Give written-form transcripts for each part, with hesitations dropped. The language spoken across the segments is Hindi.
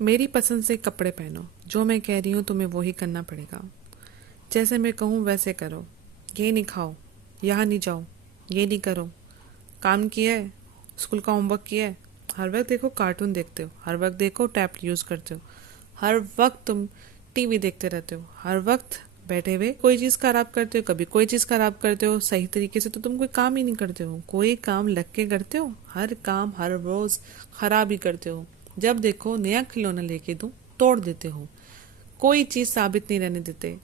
मेरी पसंद से कपड़े पहनो, जो मैं कह रही हूँ तुम्हें वही करना पड़ेगा। जैसे मैं कहूँ वैसे करो। ये नहीं खाओ, यहाँ नहीं जाओ, ये नहीं करो। काम किया है, स्कूल का होमवर्क किया है। हर वक्त देखो कार्टून देखते हो, हर वक्त देखो टैब यूज़ करते हो, हर वक्त तुम टीवी देखते रहते हो, हर वक्त बैठे हुए कोई चीज़ खराब करते हो, कभी कोई चीज़ खराब करते हो। सही तरीके से तो तुम कोई काम ही नहीं करते हो, कोई काम लग के करते हो, हर काम हर रोज़ खराब ही करते हो। जब देखो नया खिलौना लेके दूं तोड़ देते हो, कोई चीज़ साबित नहीं रहने देते।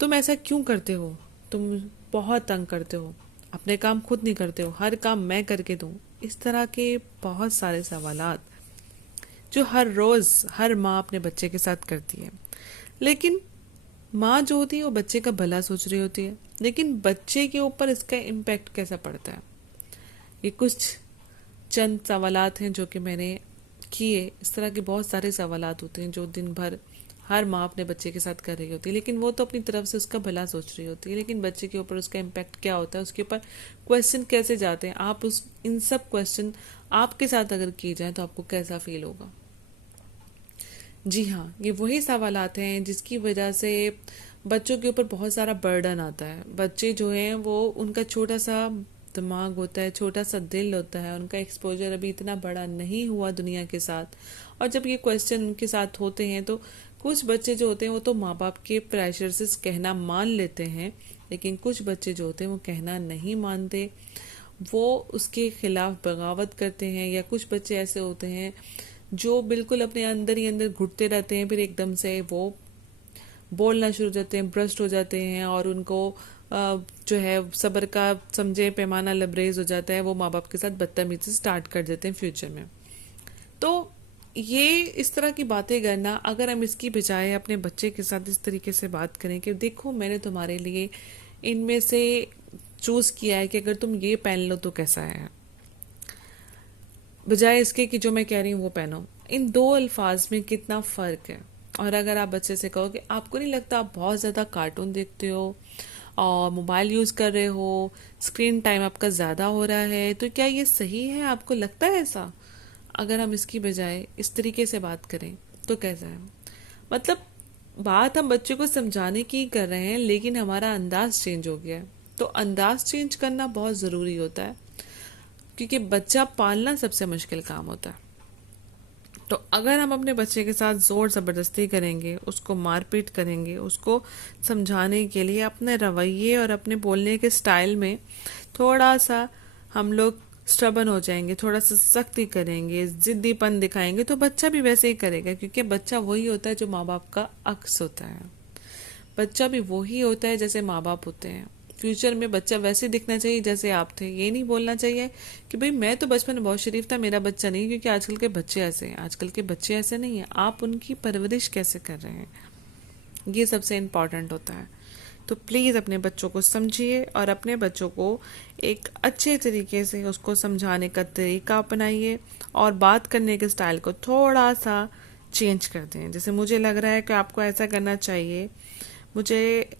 तुम ऐसा क्यों करते हो? तुम बहुत तंग करते हो, अपने काम खुद नहीं करते हो, हर काम मैं करके दूं। इस तरह के बहुत सारे सवालात जो हर रोज़ हर माँ अपने बच्चे के साथ करती है। लेकिन माँ जो होती है वो बच्चे का भला सोच रही होती है, लेकिन बच्चे के ऊपर इसका इम्पैक्ट कैसा पड़ता है, ये कुछ चंद सवालात हैं जो कि मैंने किए। इस तरह के बहुत सारे सवालात होते हैं जो दिन भर हर माँ अपने बच्चे के साथ कर रही होती है, लेकिन वो तो अपनी तरफ से उसका भला सोच रही होती है, लेकिन बच्चे के ऊपर उसका इम्पैक्ट क्या होता है, उसके ऊपर क्वेश्चन कैसे जाते हैं। आप उस इन सब क्वेश्चन आपके साथ अगर किए जाए तो आपको कैसा फील होगा? जी हाँ, ये वही सवालात हैं जिसकी वजह से बच्चों के ऊपर बहुत सारा बर्डन आता है। बच्चे जो हैं वो उनका छोटा सा दिमाग होता है, छोटा सा दिल होता है, उनका एक्सपोजर अभी इतना बड़ा नहीं हुआ दुनिया के साथ। और जब ये क्वेश्चन उनके साथ होते हैं तो कुछ बच्चे जो होते हैं वो तो माँ बाप के प्रेशर से कहना मान लेते हैं, लेकिन कुछ बच्चे जो होते हैं वो कहना नहीं मानते, वो उसके खिलाफ बगावत करते हैं। या कुछ बच्चे ऐसे होते हैं जो बिल्कुल अपने अंदर ही अंदर घुटते रहते हैं, फिर एकदम से वो बोलना शुरू हो जाते हैं, ब्रस्ट हो जाते हैं, और उनको जो है सब्र का समझे पैमाना लबरेज हो जाता है। वो माँ बाप के साथ बदतमीजी स्टार्ट कर देते हैं फ्यूचर में। तो ये इस तरह की बातें करना, अगर हम इसकी बजाय अपने बच्चे के साथ इस तरीके से बात करें कि देखो मैंने तुम्हारे लिए इनमें से चूज किया है कि अगर तुम ये पहन लो तो कैसा है, बजाय इसके कि जो मैं कह रही हूँ वो पहनो। इन दो अल्फाज में कितना फ़र्क है। और अगर आप बच्चे से कहो कि आपको नहीं लगता आप बहुत ज़्यादा कार्टून देखते हो और मोबाइल यूज़ कर रहे हो, स्क्रीन टाइम आपका ज़्यादा हो रहा है, तो क्या ये सही है? आपको लगता है ऐसा? अगर हम इसकी बजाय इस तरीके से बात करें तो कैसा है? मतलब बात हम बच्चे को समझाने की कर रहे हैं, लेकिन हमारा अंदाज चेंज हो गया है। तो अंदाज चेंज करना बहुत ज़रूरी होता है, क्योंकि बच्चा पालना सबसे मुश्किल काम होता है। तो अगर हम अपने बच्चे के साथ ज़ोर ज़बरदस्ती करेंगे, उसको मारपीट करेंगे, उसको समझाने के लिए अपने रवैये और अपने बोलने के स्टाइल में थोड़ा सा हम लोग स्टबन हो जाएंगे, थोड़ा सा सख्ती करेंगे, जिद्दीपन दिखाएंगे, तो बच्चा भी वैसे ही करेगा, क्योंकि बच्चा वही होता है जो माँ बाप का अक्स होता है। बच्चा भी वही होता है जैसे माँ बाप होते हैं। फ्यूचर में बच्चा वैसे दिखना चाहिए जैसे आप थे। ये नहीं बोलना चाहिए कि भाई मैं तो बचपन में बहुत शरीफ था, मेरा बच्चा नहीं, क्योंकि आजकल के बच्चे ऐसे हैं। आजकल के बच्चे ऐसे नहीं हैं, आप उनकी परवरिश कैसे कर रहे हैं, ये सबसे इम्पॉर्टेंट होता है। तो प्लीज़ अपने बच्चों को समझिए और अपने बच्चों को एक अच्छे तरीके से उसको समझाने का तरीका अपनाइए, और बात करने के स्टाइल को थोड़ा सा चेंज कर दें। जैसे मुझे लग रहा है कि आपको ऐसा करना चाहिए, मुझे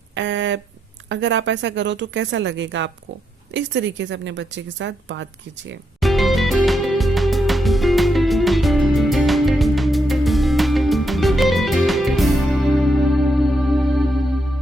अगर आप ऐसा करो तो कैसा लगेगा आपको, इस तरीके से अपने बच्चे के साथ बात कीजिए।